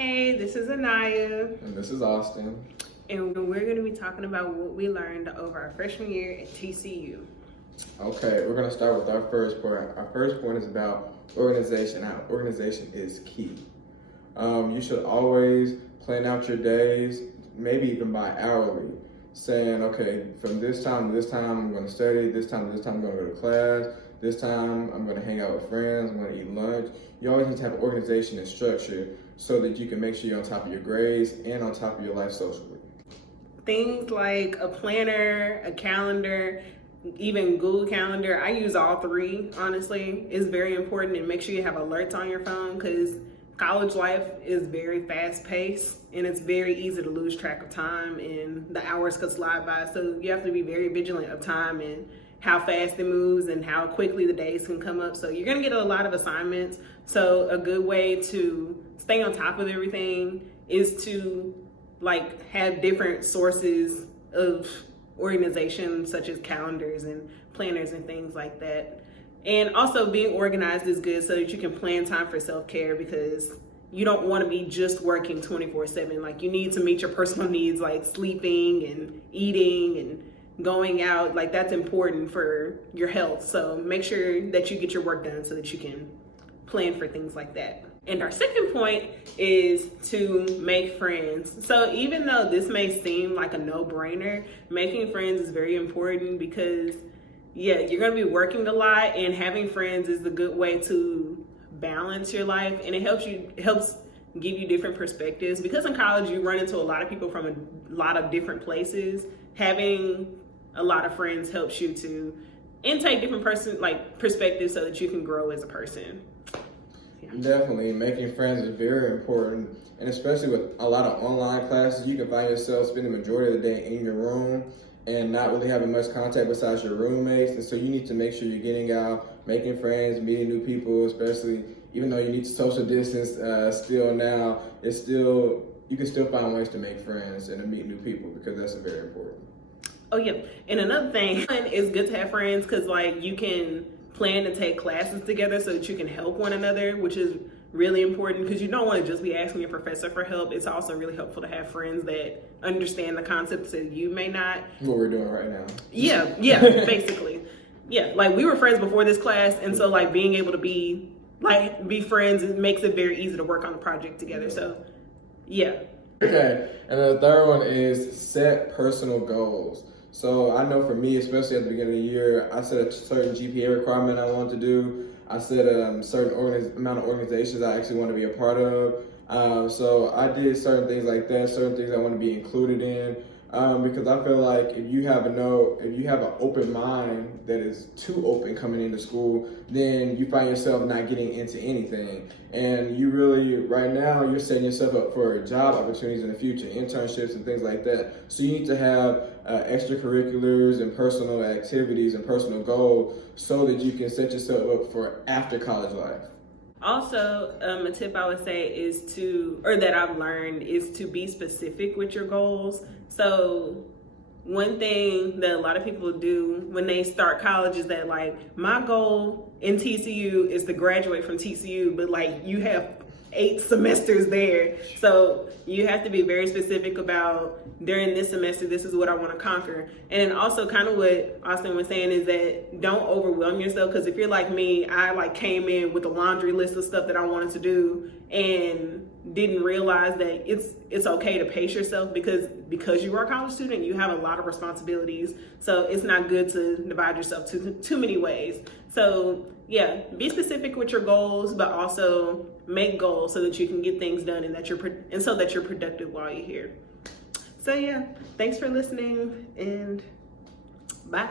Hey, this is Anaiah. And this is Austin. And we're going to be talking about what we learned over our freshman year at TCU. Okay, we're going to start with our first point. Our first point is about organization. How organization is key. You should always plan out your days, maybe even by hourly, saying, okay, from this time to this time, I'm going to study. This time to this time, I'm going to go to class. This time, I'm going to hang out with friends. I'm going to eat lunch. You always need to have organization and structure so that you can make sure you're on top of your grades and on top of your life socially. Things like a planner, a calendar, even Google Calendar. I use all three, honestly. It's very important, and make sure you have alerts on your phone because college life is very fast paced and it's very easy to lose track of time and the hours could slide by. So you have to be very vigilant of time and how fast it moves and how quickly the days can come up. So you're gonna get a lot of assignments. So a good way to stay on top of everything is to have different sources of organization, such as calendars and planners and things like that. And also being organized is good so that you can plan time for self-care, because you don't want to be just working 24/7. Like, you need to meet your personal needs, like sleeping and eating and going out. Like, that's important for your health. So make sure that you get your work done so that you can plan for things like that. And our second point is to make friends. So even though this may seem like a no-brainer, making friends is very important because you're going to be working a lot, and having friends is a good way to balance your life, and it helps give you different perspectives, because in college you run into a lot of people from a lot of different places. Having a lot of friends helps you to intake different perspectives so that you can grow as a person. Definitely, making friends is very important, and especially with a lot of online classes, you can find yourself spending the majority of the day in your room and not really having much contact besides your roommates. And so you need to make sure you're getting out, making friends, meeting new people, especially even though you need to social distance still now, you can still find ways to make friends and to meet new people, because that's very important. Oh yeah, and another thing, it's good to have friends because you can plan to take classes together so that you can help one another, which is really important, because you don't want to just be asking your professor for help. It's also really helpful to have friends that understand the concepts that you may not. What we're doing right now. Yeah, basically. Yeah, we were friends before this class, and so being able to be friends, it makes it very easy to work on the project together. So yeah. Okay, and the third one is set personal goals. So I know for me, especially at the beginning of the year, I set a certain GPA requirement I wanted to do. I set a certain amount of organizations I actually want to be a part of. So I did certain things like that, certain things I want to be included in. Because I feel like if you have an open mind that is too open coming into school, then you find yourself not getting into anything. And you really, right now, you're setting yourself up for job opportunities in the future, internships and things like that. So you need to have extracurriculars and personal activities and personal goals so that you can set yourself up for after college life. Also, a tip I would say that I've learned is to be specific with your goals. So one thing that a lot of people do when they start college is that my goal in TCU is to graduate from TCU, but you have 8 semesters there. So you have to be very specific about, during this semester, this is what I want to conquer. And then also kind of what Austin was saying is that don't overwhelm yourself, because if you're like me, I came in with a laundry list of stuff that I wanted to do and didn't realize that it's okay to pace yourself, because you are a college student, you have a lot of responsibilities. So it's not good to divide yourself too many ways. So yeah, be specific with your goals, but also make goals so that you can get things done and so that you're productive while you're here. So yeah, thanks for listening, and bye.